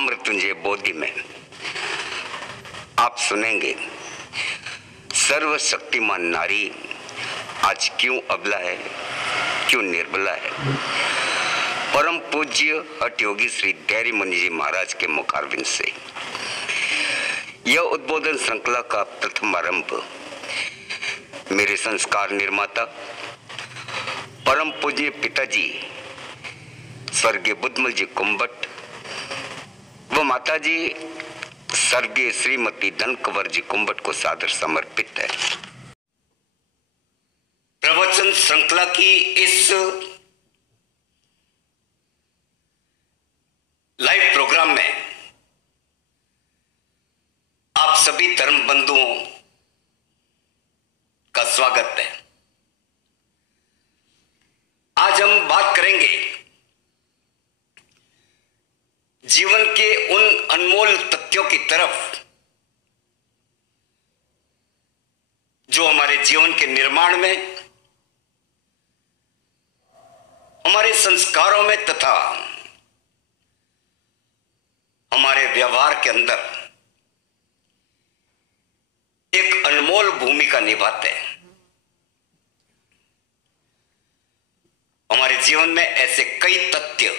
महामृत्युंजय बोधि में आप सुनेंगे सर्वशक्तिमान नारी आज क्यों अबला है, क्यों निर्बला है। परम पूज्य हठ योगी श्री धैर्य मुनि जी महाराज के मुखारविंद से यह उद्बोधन श्रृंखला का प्रथम आरंभ मेरे संस्कार निर्माता परम पूज्य पिताजी स्वर्गीय बुद्धमल जी कुंभट व माताजी स्वर्गीय श्रीमती धन कंवर जी कुंभट को सादर समर्पित है। प्रवचन श्रृंखला की इस लाइव प्रोग्राम में आप सभी धर्म बंधुओं का स्वागत है। आज हम बात करेंगे जीवन के उन अनमोल तथ्यों की तरफ जो हमारे जीवन के निर्माण में, हमारे संस्कारों में तथा हमारे व्यवहार के अंदर एक अनमोल भूमिका निभाते हैं। हमारे जीवन में ऐसे कई तथ्य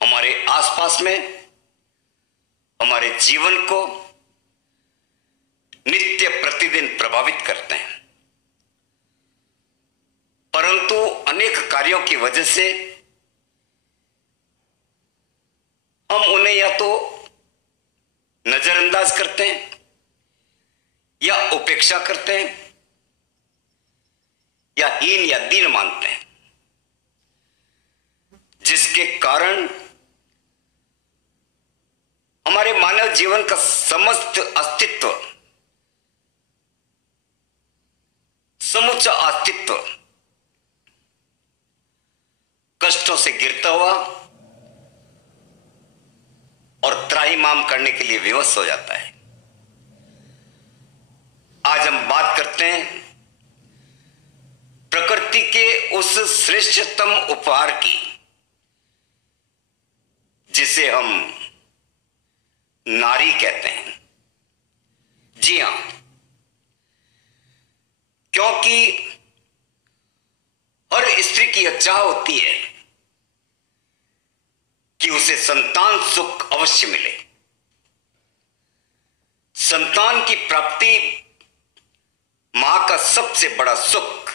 हमारे आसपास में हमारे जीवन को नित्य प्रतिदिन प्रभावित करते हैं, परंतु अनेक कार्यों की वजह से हम उन्हें या तो नजरअंदाज करते हैं या उपेक्षा करते हैं या हीन या दीन मानते हैं, जिसके कारण हमारे मानव जीवन का समस्त अस्तित्व, समूचा अस्तित्व कष्टों से गिरता हुआ और त्राहिमाम करने के लिए विवश हो जाता है। आज हम बात करते हैं प्रकृति के उस श्रेष्ठतम उपहार की जिसे हम नारी कहते हैं। जी हां, क्योंकि हर स्त्री की इच्छा होती है कि उसे संतान सुख अवश्य मिले। संतान की प्राप्ति मां का सबसे बड़ा सुख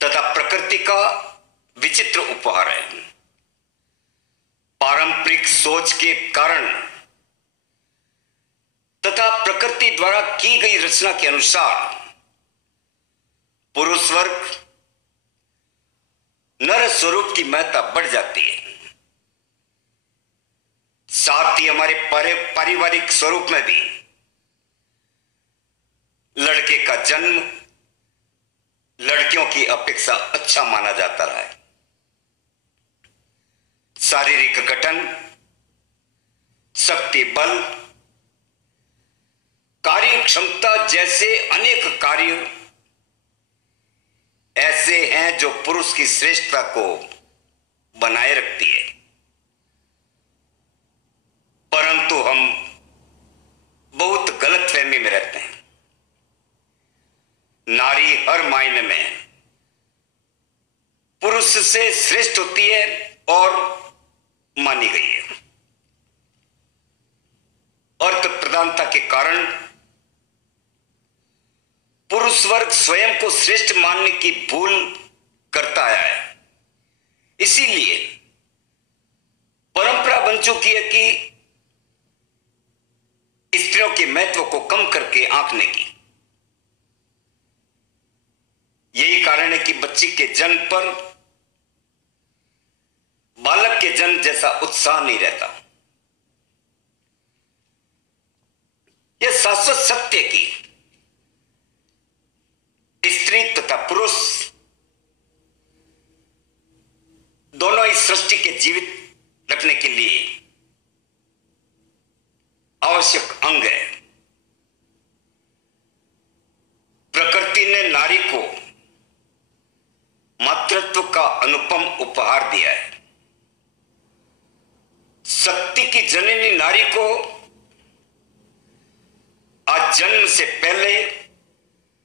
तथा प्रकृति का विचित्र उपहार है। पारंपरिक सोच के कारण तथा प्रकृति द्वारा की गई रचना के अनुसार पुरुष वर्ग नर स्वरूप की महत्ता बढ़ जाती है। साथ ही हमारे पारिवारिक स्वरूप में भी लड़के का जन्म लड़कियों की अपेक्षा अच्छा माना जाता रहा है। शारीरिक गठन, शक्ति, बल, कार्य क्षमता जैसे अनेक कार्य ऐसे हैं जो पुरुष की श्रेष्ठता को बनाए रखती है, परंतु हम बहुत गलतफहमी में रहते हैं। नारी हर मायने में पुरुष से श्रेष्ठ होती है और मानी गई है। अर्थ प्रधानता के कारण पुरुष वर्ग स्वयं को श्रेष्ठ मानने की भूल करता आया है। इसीलिए परंपरा बन चुकी है कि स्त्रियों के महत्व को कम करके आंकने की। यही कारण है कि बच्ची के जन्म पर बालक के जन्म जैसा उत्साह नहीं रहता। यह शाश्वत सत्य की स्त्री तथा पुरुष दोनों ही सृष्टि के जीवित रखने के लिए आवश्यक अंग है। प्रकृति ने नारी को मातृत्व का अनुपम उपहार दिया है। शक्ति की जननी नारी को आज जन्म से पहले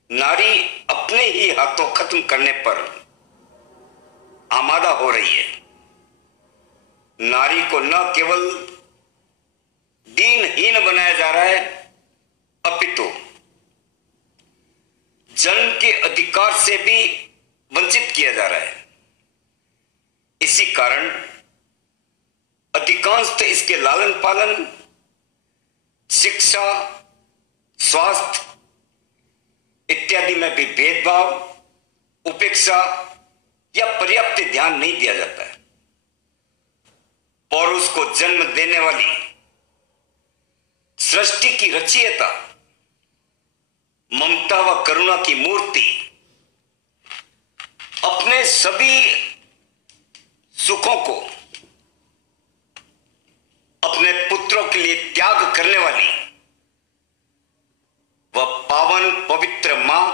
नारी अपने ही हाथों खत्म करने पर आमादा हो रही है। नारी को न केवल दीनहीन बनाया जा रहा है, अपितु जन्म के अधिकार से भी वंचित किया जा रहा है। इसी कारण अधिकांशतः इसके लालन पालन, शिक्षा, स्वास्थ्य इत्यादि में भी भेदभाव, उपेक्षा या पर्याप्त ध्यान नहीं दिया जाता है। पौरुष को जन्म देने वाली सृष्टि की रचयिता, ममता व करुणा की मूर्ति अपने सभी सुखों को अपने पुत्रों के लिए त्याग करने वाली वह पावन पवित्र मां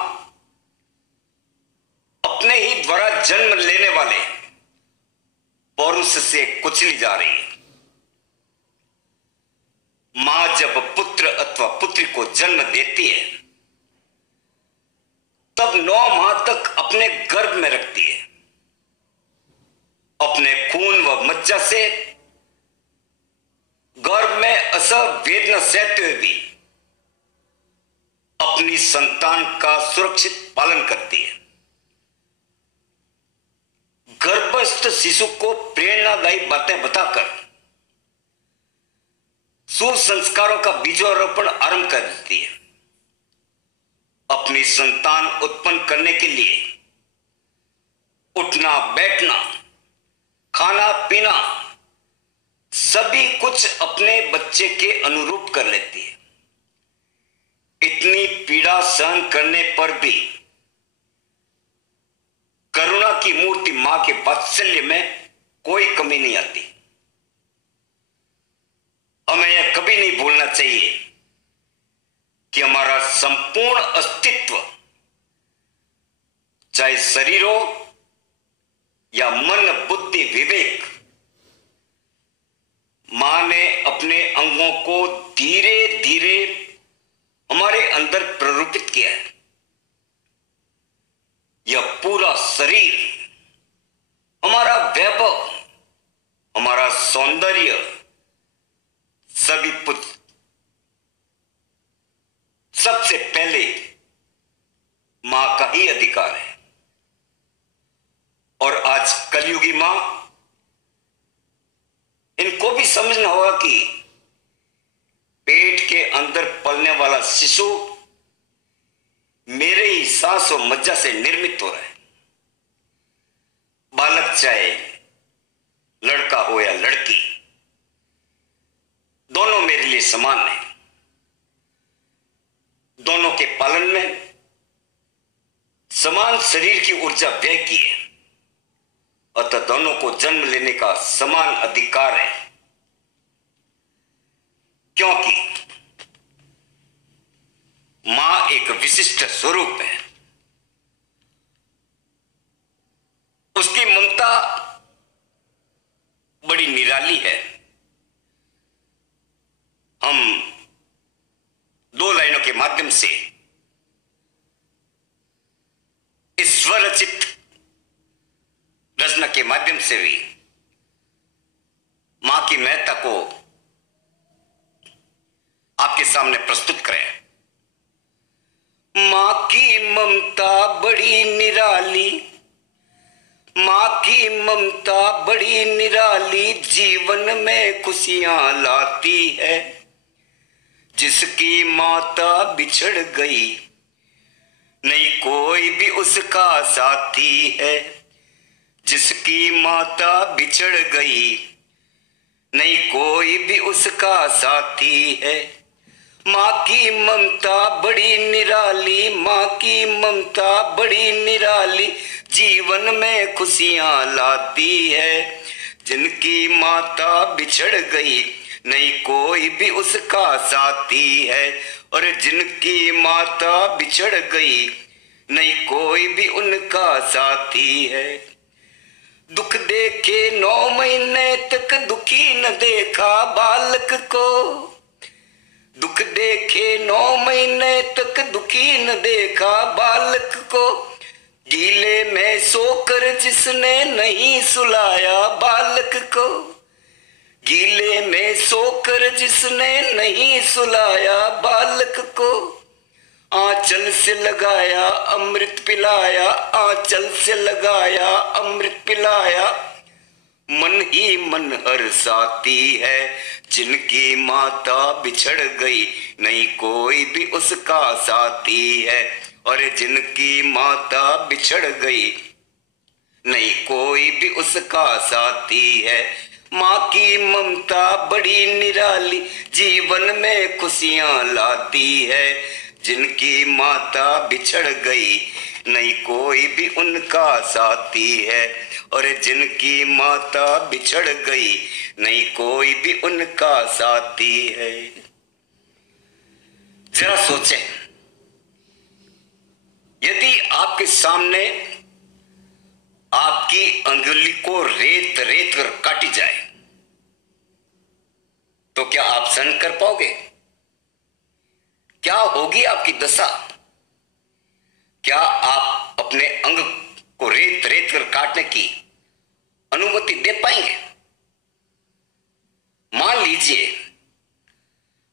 अपने ही द्वारा जन्म लेने वाले पौरुष से कुचली जा रही है। मां जब पुत्र अथवा पुत्री को जन्म देती है तब 9 माह तक अपने गर्भ में रखती है। अपने खून व मज्जा से गर्भ में असह वेदना सहते हुए भी अपनी संतान का सुरक्षित पालन करती है। गर्भस्थ शिशु को प्रेरणादायी बातें बताकर सुसंस्कारों का बीजारोपण आरंभ कर देती है। अपनी संतान उत्पन्न करने के लिए उठना, बैठना, खाना पीना सभी कुछ अपने बच्चे के अनुरूप कर लेती है। इतनी पीड़ा सहन करने पर भी करुणा की मूर्ति मां के वात्सल्य में कोई कमी नहीं आती। हमें यह कभी नहीं भूलना चाहिए कि हमारा संपूर्ण अस्तित्व, चाहे शरीर हो या मन, बुद्धि, विवेक, मां ने अपने अंगों को धीरे धीरे हमारे अंदर प्ररूपित किया है। यह पूरा शरीर हमारा वैभव, हमारा सौंदर्य, सभी कुछ सबसे पहले मां का ही अधिकार है। और आज कलयुगी मां, इनको भी समझना होगा कि पेट के अंदर पलने वाला शिशु मेरे ही सांस और मज्जा से निर्मित हो रहा है। बालक चाहे लड़का हो या लड़की, दोनों मेरे लिए समान है। दोनों के पालन में समान शरीर की ऊर्जा व्यय की है, अतः दोनों को जन्म लेने का समान अधिकार है। क्योंकि मां एक विशिष्ट स्वरूप है। उसकी ममता बड़ी निराली है। हम 2 लाइनों के माध्यम से इस स्वरचित रचना के माध्यम से भी मां की महत्ता को आपके सामने प्रस्तुत करें। मां की ममता बड़ी निराली, मां की ममता बड़ी निराली, जीवन में खुशियां लाती है। जिसकी माता बिछड़ गई नहीं कोई भी उसका साथी है। जिसकी माता बिछड़ गई नहीं कोई भी उसका साथी है। मां की ममता बड़ी निराली, मां की ममता बड़ी निराली, जीवन में खुशियां लाती है। जिनकी माता बिछड़ गई नहीं कोई भी उसका साथी है। और जिनकी माता बिछड़ गई नहीं कोई भी उनका साथी है। दुख देखे 9 महीने तक दुखी न देखा बालक को, दुख देखे 9 महीने तक दुखी न देखा बालक को, गीले में सोकर जिसने नहीं सुलाया बालक को, गीले में सोकर जिसने नहीं सुलाया बालक को, आंचल से लगाया अमृत पिलाया, आंचल से लगाया अमृत पिलाया, मन ही मन हर्षाती है जिनकी माता बिछड़ गई, नहीं कोई भी उसका साथी है, और जिनकी माता बिछड़ गई नहीं कोई भी उसका साथी है। माँ की ममता बड़ी निराली जीवन में खुशियां लाती है, जिनकी माता बिछड़ गई नहीं कोई भी उनका साथी है, और जिनकी माता बिछड़ गई नहीं कोई भी उनका साथी है। जरा सोचें, यदि आपके सामने आपकी अंगुली को रेत रेत कर काटी जाए तो क्या आप सहन कर पाओगे? क्या होगी आपकी दशा? क्या आप अपने अंग को रेत रेत कर काटने की अनुमति दे पाएंगे? मान लीजिए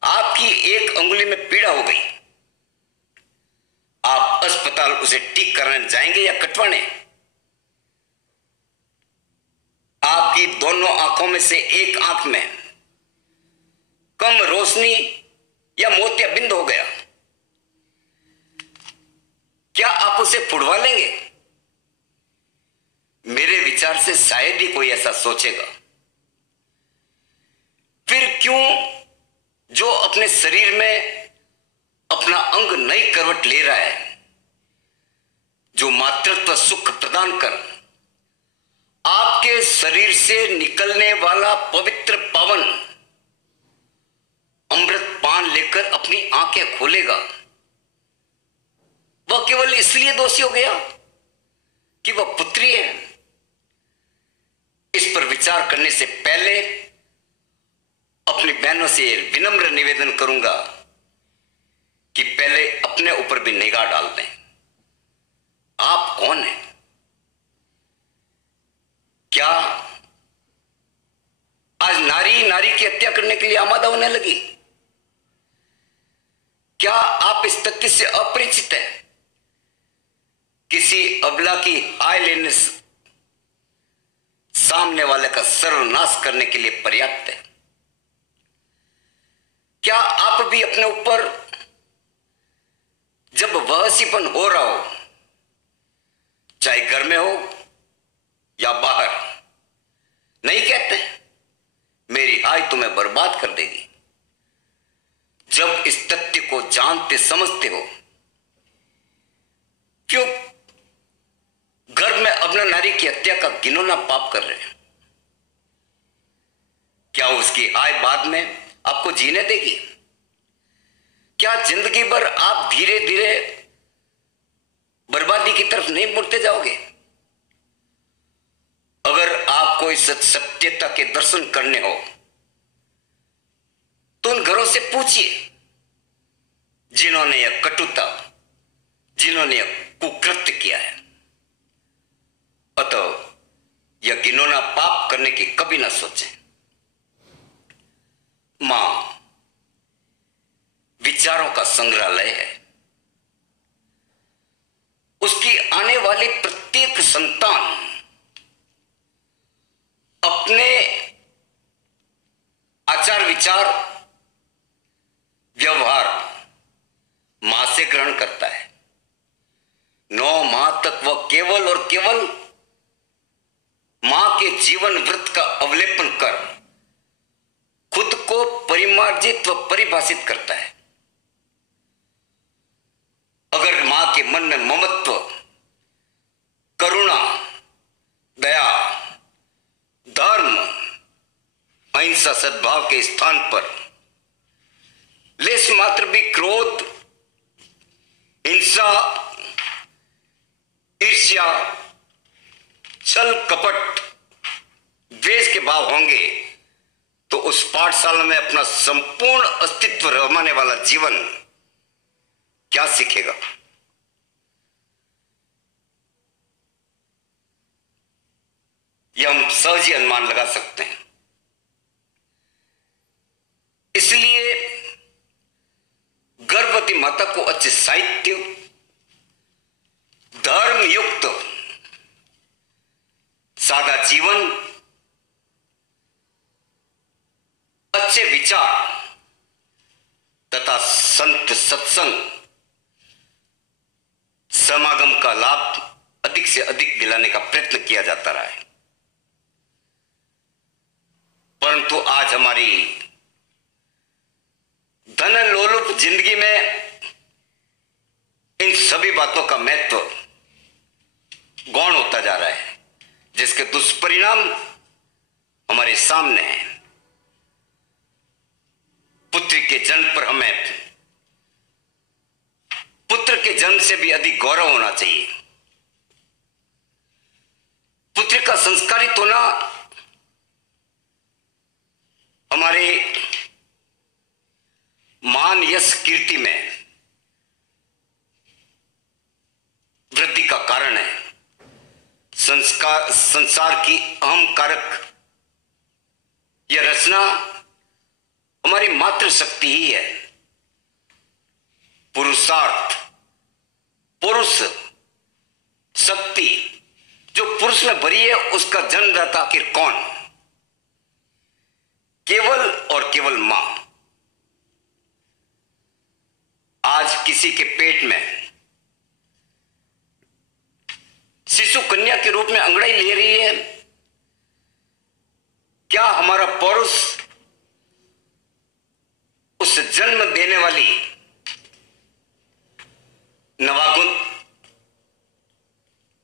आपकी एक अंगुली में पीड़ा हो गई, आप अस्पताल उसे ठीक कराने जाएंगे या कटवाने? आपकी दोनों आंखों में से एक आंख में कम रोशनी या मोतियाबिंद हो गया, क्या आप उसे फुड़वा लेंगे? मेरे विचार से शायद ही कोई ऐसा सोचेगा। फिर क्यों जो अपने शरीर में अपना अंग नई करवट ले रहा है, जो मातृत्व सुख प्रदान कर आपके शरीर से निकलने वाला पवित्र पवन अमृत पान लेकर अपनी आंखें खोलेगा, वह केवल इसलिए दोषी हो गया कि वह पुत्री है? इस पर विचार करने से पहले अपनी बहनों से विनम्र निवेदन करूंगा कि पहले अपने ऊपर भी निगाह डाल दें। आप कौन हैं? क्या आज नारी नारी की हत्या करने के लिए आमादा होने लगी? क्या आप इस तथ्य से अपरिचित हैं? किसी अबला की हाय लेने से सामने वाले का सर्वनाश करने के लिए पर्याप्त है। क्या आप भी अपने ऊपर जब वहसीपन हो रहा हो, चाहे घर में हो या बाहर, नहीं कहते मेरी हाय तुम्हें बर्बाद कर देगी? जब इस तथ्य को जानते समझते हो, क्यों गर्भ में अपना नारी की हत्या का घिनौना पाप कर रहे हैं? क्या उसकी हाय बाद में आपको जीने देगी? क्या जिंदगी भर आप धीरे धीरे बर्बादी की तरफ नहीं मुड़ते जाओगे? अगर आपको इस सत्यता के दर्शन करने हो तो उन घरों से पूछिए जिन्होंने यह कटुता, जिन्होंने यह कुकृत्य किया है। अतः यह घिनौना पाप करने की कभी ना सोचें। मां विचारों का संग्रहालय है। उसकी आने वाली प्रत्येक संतान अपने आचार विचार व्यवहार मां से ग्रहण करता है। 9 माह तक वह केवल और केवल मां के जीवन वृत्त का अवलेपन कर खुद को परिमार्जित व परिभाषित करता है। अगर मां के मन में ममत्व, करुणा, दया, धर्म, अहिंसा, सद्भाव के स्थान पर लेश मात्र भी क्रोध, हिंसा, ईर्ष्या, छल कपट, द्वेष के भाव होंगे तो उस पाठशाला में अपना संपूर्ण अस्तित्व रमाने वाला जीवन क्या सीखेगा? यह हम सहज ही अनुमान लगा सकते हैं। इसलिए गर्भवती माता को अच्छे साहित्य, धर्म युक्त सादा जीवन, अच्छे विचार तथा संत सत्संग समागम का लाभ अधिक से अधिक दिलाने का प्रयत्न किया जाता रहा है। परंतु आज हमारी धन लोलुप जिंदगी में इन सभी बातों का महत्व गौण होता जा रहा है, जिसके दुष्परिणाम हमारे सामने हैं। पुत्र के जन्म पर हमें पुत्र के जन्म से भी अधिक गौरव होना चाहिए। पुत्र का संस्कारित होना हमारे मान यश कीर्ति में वृद्धि का कारण है। संसार की अहम कारक यह रचना हमारी मातृ शक्ति ही है। पुरुषार्थ, पुरुष शक्ति जो पुरुष में भरी है, उसका जन्मदाता आखिर कौन? केवल और केवल मां। आज किसी के पेट में शिशु कन्या के रूप में अंगड़ाई ले रही है, क्या हमारा पौरुष उस जन्म देने वाली नवागुन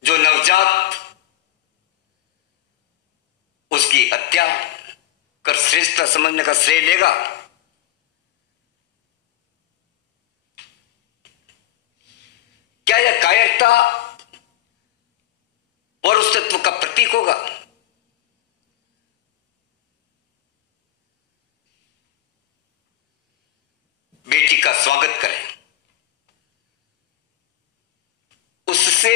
जो नवजात, उसकी हत्या कर श्रेष्ठता समझने का श्रेय लेगा? क्या यह कायरता पौरुष तत्व का प्रतीक होगा? बेटी का स्वागत करें, उससे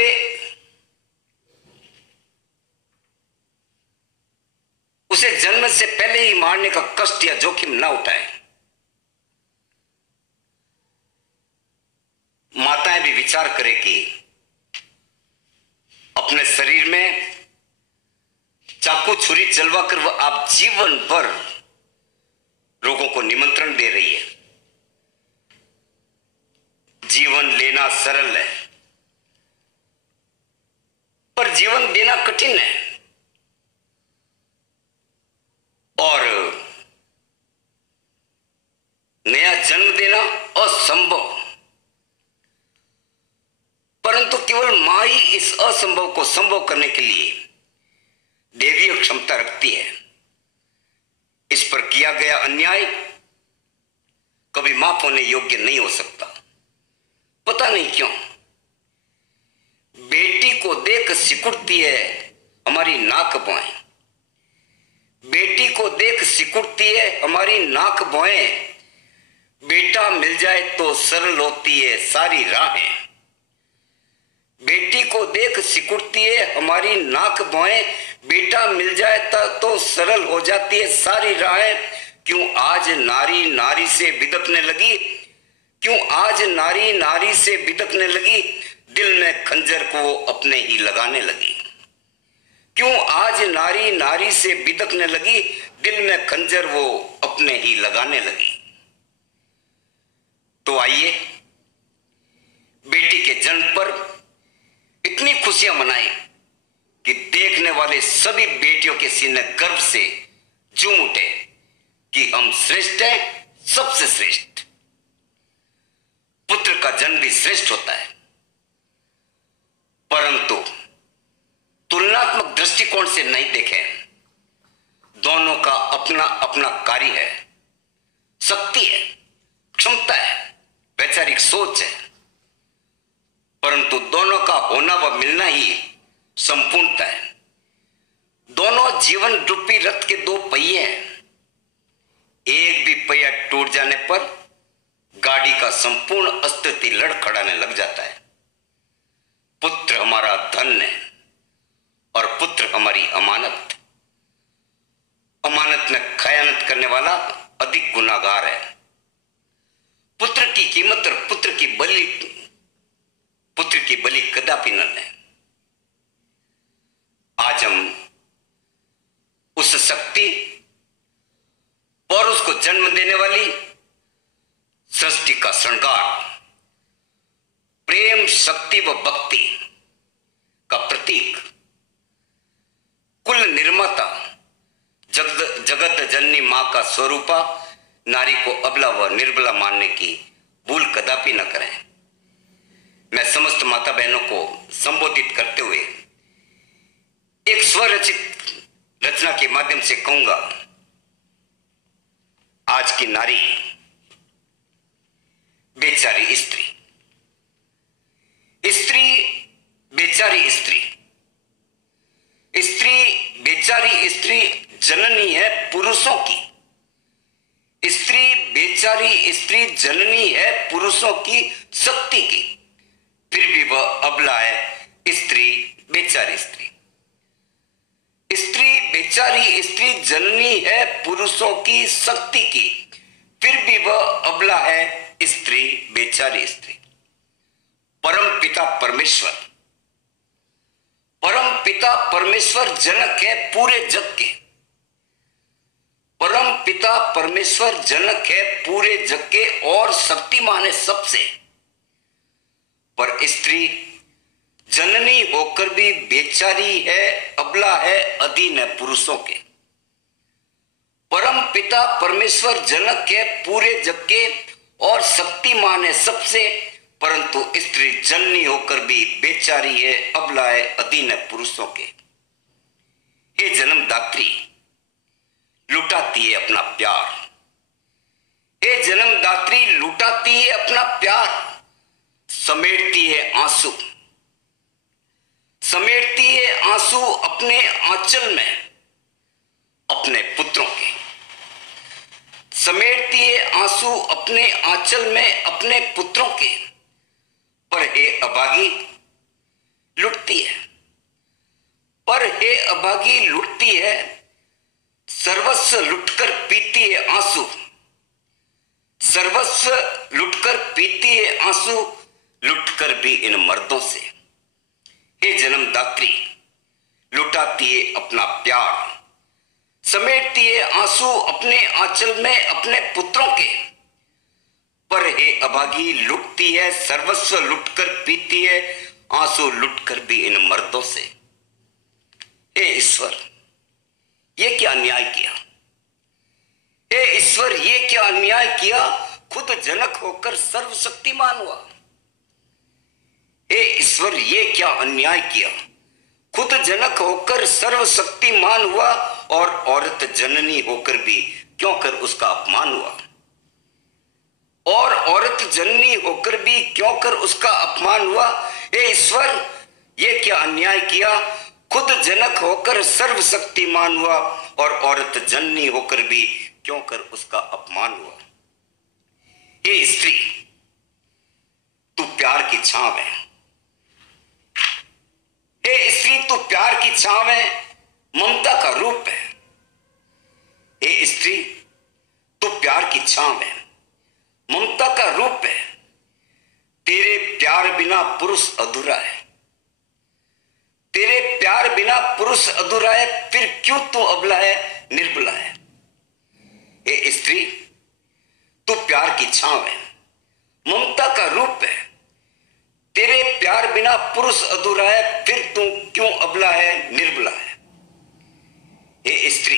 उसे जन्म से पहले ही मारने का कष्ट या जोखिम ना उठाएं। माताएं भी विचार करें कि अपने शरीर में चाकू छुरी चलवा कर वह आप जीवन भर रोगों को निमंत्रण दे रही है। जीवन लेना सरल है, पर जीवन देना कठिन है। और नया जन्म देना असंभव, परंतु केवल मां ही इस असंभव को संभव करने के लिए दैवीय क्षमता रखती है। इस पर किया गया अन्याय कभी माफ होने योग्य नहीं हो सकता। पता नहीं क्यों बेटी को देख सिकुड़ती है हमारी नाक भौएं, बेटी को देख सिकुड़ती है हमारी नाक भौएं। बेटा मिल जाए तो सरल होती है सारी राहें, बेटी को देख सिकुड़ती है हमारी नाक भौएं। बेटा मिल जाए तो सरल हो जाती है सारी राहें। क्यों आज नारी नारी से बिदकने लगी, क्यों आज नारी नारी से बिदकने लगी, दिल में खंजर को वो अपने ही लगाने लगी। क्यों आज नारी नारी से बिदकने लगी, दिल में खंजर वो अपने ही लगाने लगी। तो आइए बेटी के जन्म पर इतनी खुशियां मनाएं कि देखने वाले सभी बेटियों के सीने गर्व से झूम उठे कि हम श्रेष्ठ हैं, सबसे श्रेष्ठ। पुत्र का जन्म भी श्रेष्ठ होता है, परंतु तुलनात्मक दृष्टिकोण से नहीं देखें। दोनों का अपना अपना कार्य है, शक्ति है, क्षमता है, वैचारिक सोच है, परंतु दोनों का होना व मिलना ही संपूर्णता है। दोनों जीवन रूपी रथ के दो पहिए हैं। एक भी पहिया टूट जाने पर गाड़ी का संपूर्ण अस्तित्व लड़खड़ाने लग जाता है। पुत्र हमारा धन है और पुत्र हमारी अमानत। अमानत में खयानत करने वाला अधिक गुनाहगार है। पुत्र की कीमत और पुत्र की बलि कदापि न लें। आज हम उस शक्ति और उसको जन्म देने वाली सृष्टि का श्रृंगार, प्रेम, शक्ति व भक्ति का प्रतीक, कुल निर्माता, जगत जननी मां का स्वरूपा नारी को अबला व निर्बला मानने की भूल कदापि न करें। मैं समस्त माता बहनों को संबोधित करते हुए एक स्वरचित रचना के माध्यम से कहूंगा, आज की नारी बेचारी स्त्री, स्त्री बेचारी स्त्री, स्त्री बेचारी स्त्री जननी है पुरुषों की। स्त्री बेचारी स्त्री जननी है पुरुषों की शक्ति की, फिर भी वह अबला है स्त्री बेचारी स्त्री। स्त्री बेचारी स्त्री जननी है पुरुषों की शक्ति की, फिर भी वह अबला है स्त्री बेचारी स्त्री। परम पिता परमेश्वर, परम पिता परमेश्वर जनक है पूरे जग के। परम पिता परमेश्वर जनक है पूरे जग के और शक्तिमान है सबसे। पर स्त्री जननी होकर भी बेचारी है, अबला है, अधीन है पुरुषों के। परम पिता परमेश्वर जनक है पूरे जग के और शक्तिमान है सबसे, परंतु स्त्री जननी होकर भी बेचारी है, अबला है, अधीन है पुरुषों के। हे जन्मदात्री, लुटाती है अपना प्यार। हे जन्मदात्री, लुटाती है अपना प्यार, समेटती है आंसू, समेटती है आंसू अपने आंचल में अपने पुत्रों के। समेटती है आंसू अपने आंचल में अपने पुत्रों के। पर हे अभागी लुटती है, पर हे अभागी लुटती है, सर्वस्व लुटकर पीती है आंसू, सर्वस्व लुटकर पीती है आंसू, लुटकर भी इन मर्दों से। हे जन्मदात्री, लुटाती है अपना प्यार, समेटती है आंसू अपने आंचल में अपने पुत्रों के। पर हे अभागी लुटती है, सर्वस्व लुटकर पीती है आंसू, लुटकर भी इन मर्दों से। हे ईश्वर, ये क्या अन्याय किया? हे ईश्वर, ये क्या अन्याय किया? खुद जनक होकर सर्वशक्तिमान हुआ। हे ईश्वर, ये क्या अन्याय किया? खुद जनक होकर सर्वशक्तिमान हुआ और औरत जननी होकर भी क्यों कर उसका अपमान हुआ? और औरत जननी होकर भी क्यों कर उसका अपमान हुआ? हे ईश्वर, ये क्या अन्याय किया? खुद जनक होकर सर्वशक्तिमान हुआ और औरत जननी होकर भी क्यों कर उसका अपमान हुआ? हे स्त्री, तू प्यार की छांव है। हे स्त्री, तू प्यार की छांव है, ममता का रूप है। हे स्त्री, तू प्यार की छांव है, ममता का रूप है। तेरे प्यार बिना पुरुष अधूरा है, तेरे प्यार बिना पुरुष अधूरा है, फिर क्यों तू अबला है, निर्बला है? हे स्त्री, तू प्यार की छांव है, ममता का रूप है। तेरे प्यार बिना पुरुष अधूरा है, फिर तू क्यों अबला है, निर्बला है? हे स्त्री,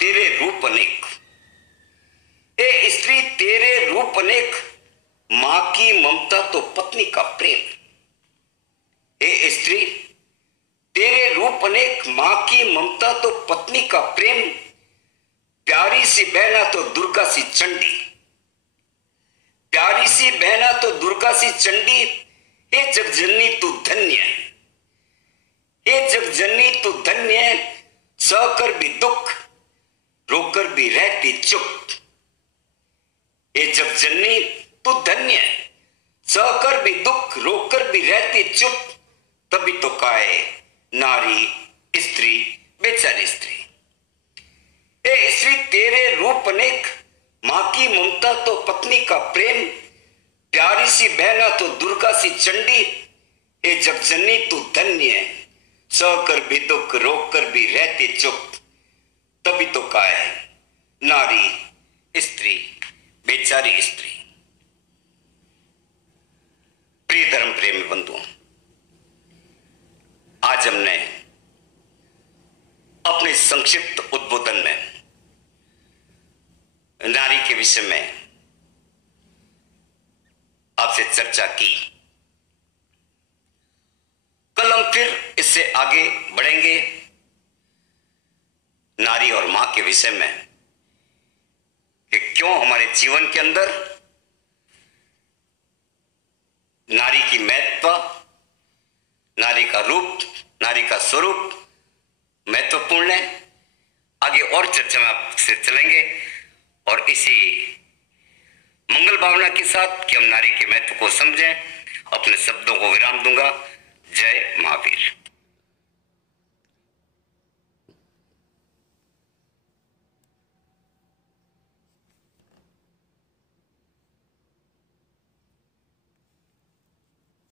तेरे रूप अनेक, हे स्त्री, तेरे रूप अनेक, मां की ममता तो पत्नी का प्रेम। हे स्त्री, तेरे रूप अनेक, मां की ममता तो पत्नी का प्रेम। प्यारी सी बहना तो दुर्गा सी चंडी, प्यारी सी बहना तो दुर्गा सी चंडी। हे जगजननी तू धन्य है, हे जगजननी तू धन्य है, सहकर भी दुख, रोकर भी रहती चुप। हे जगजननी तू धन्य है, सहकर भी दुख, रोकर भी रहती चुप। तभी तो काहे नारी स्त्री बेचारी स्त्री। ए स्त्री तेरे रूप अनेक, मां की ममता तो पत्नी का प्रेम, प्यारी सी बहना तो दुर्गा सी चंडी। हे जगजननी तू धन्य है, सहकर भी दुख, रोकर भी रहती चुप। तभी तो काहे नारी स्त्री बेचारी स्त्री। प्रिय धर्म प्रेमी बंधुओं, आज हमने अपने संक्षिप्त उद्बोधन में नारी के विषय में आपसे चर्चा की। कल हम फिर इससे आगे बढ़ेंगे नारी और मां के विषय में कि क्यों हमारे जीवन के अंदर नारी की महत्व, नारी का रूप, नारी का स्वरूप महत्वपूर्ण है। आगे और चर्चा में आपसे चलेंगे और इसी मंगल भावना के साथ कि हम नारी के महत्व को समझें, अपने शब्दों को विराम दूंगा। जय महावीर।